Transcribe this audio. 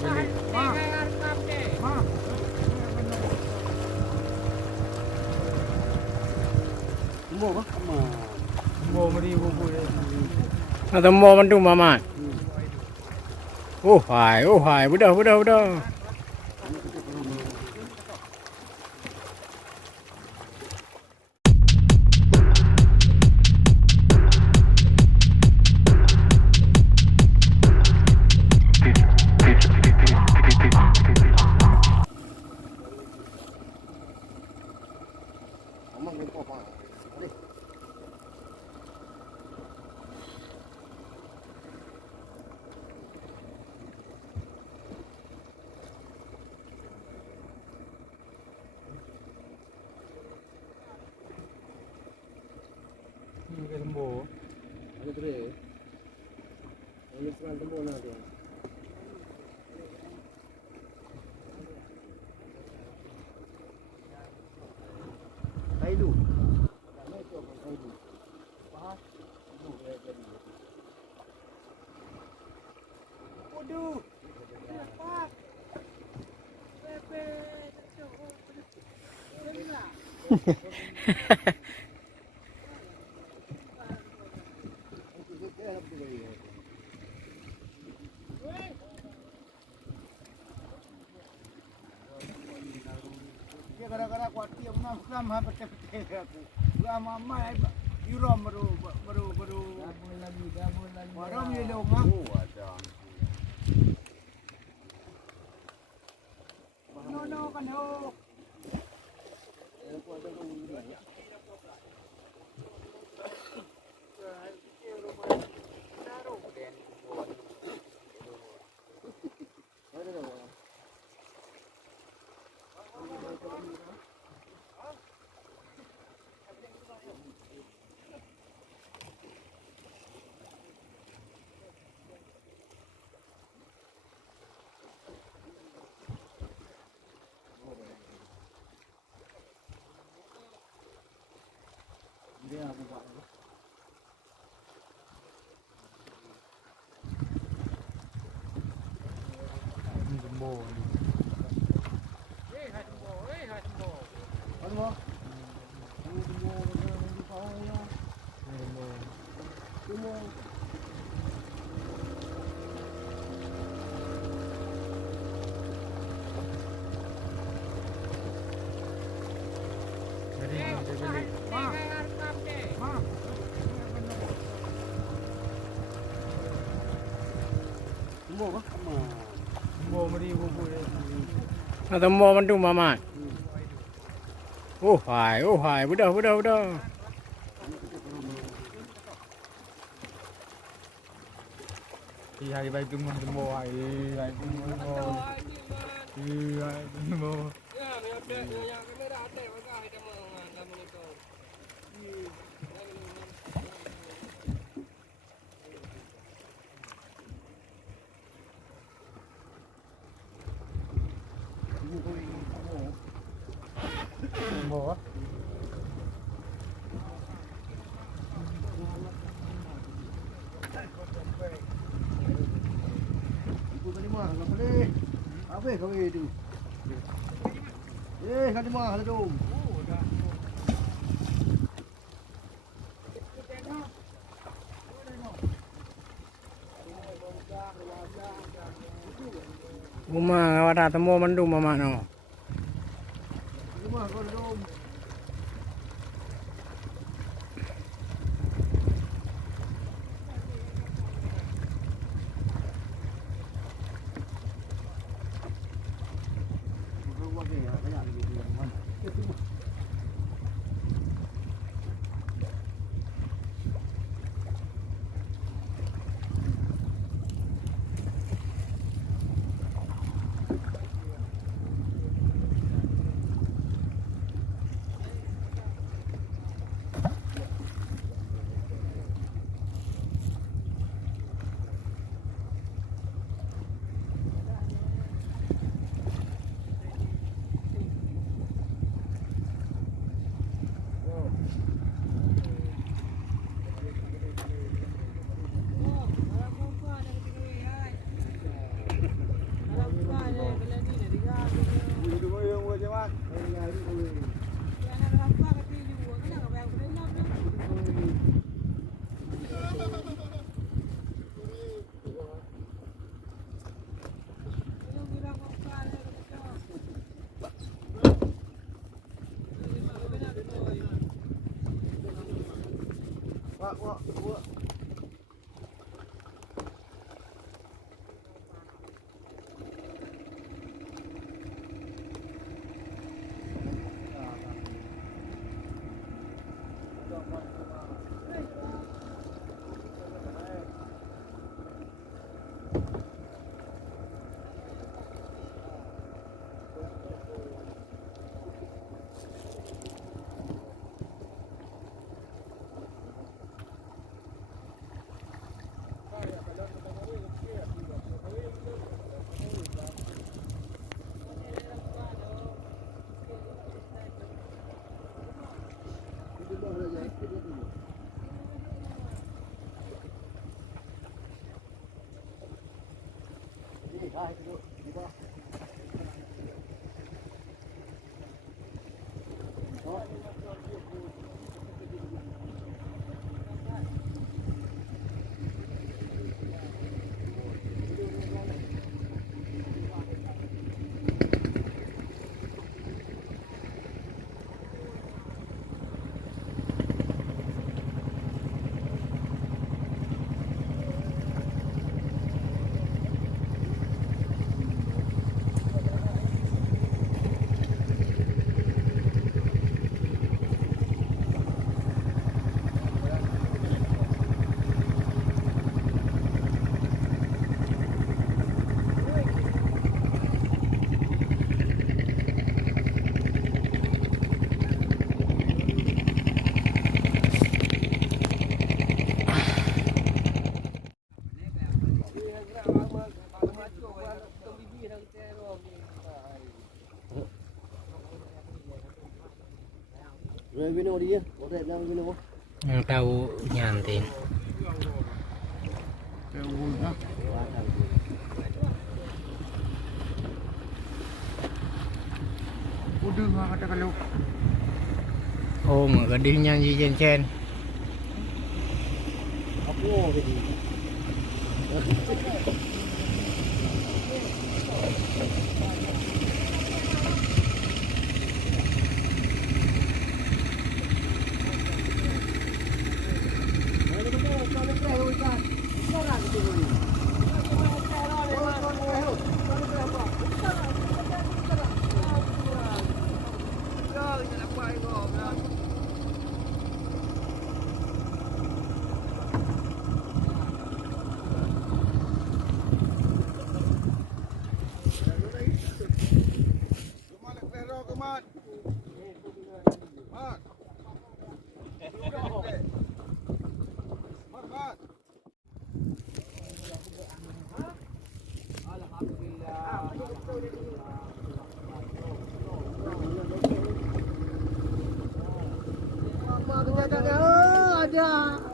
beli. Mo mari bubu. Atau mo mantu mama. Oh hai, budak. Ini lembu. Ada terus. Ini serang lembu nak dia. Kailu. Waduh. Cepat. Bebe. Gara-gara kuati yang nama pete-pete aku. Lama mai yuram baru. Lagi. Baru ni dong ah. No kan ho. Dia apa buat? Jumbo. Hai jumbo. Jumbo. Jumbo. Mo mari bubu. Atau mo mantu mama. Oh hai, budak. Hai baik tunggu jumbo hai jumbo. Jumbo. Apa kau itu? Kan di mana tu? Rumah awak temu mandu mama no. Rumah kau tu. Rồi video đi, có thể làm video. Yang tahu nyantin. Udah nggak ada kalau Oh, mà cái đi nyanyi trên trên. Aku jadi. ada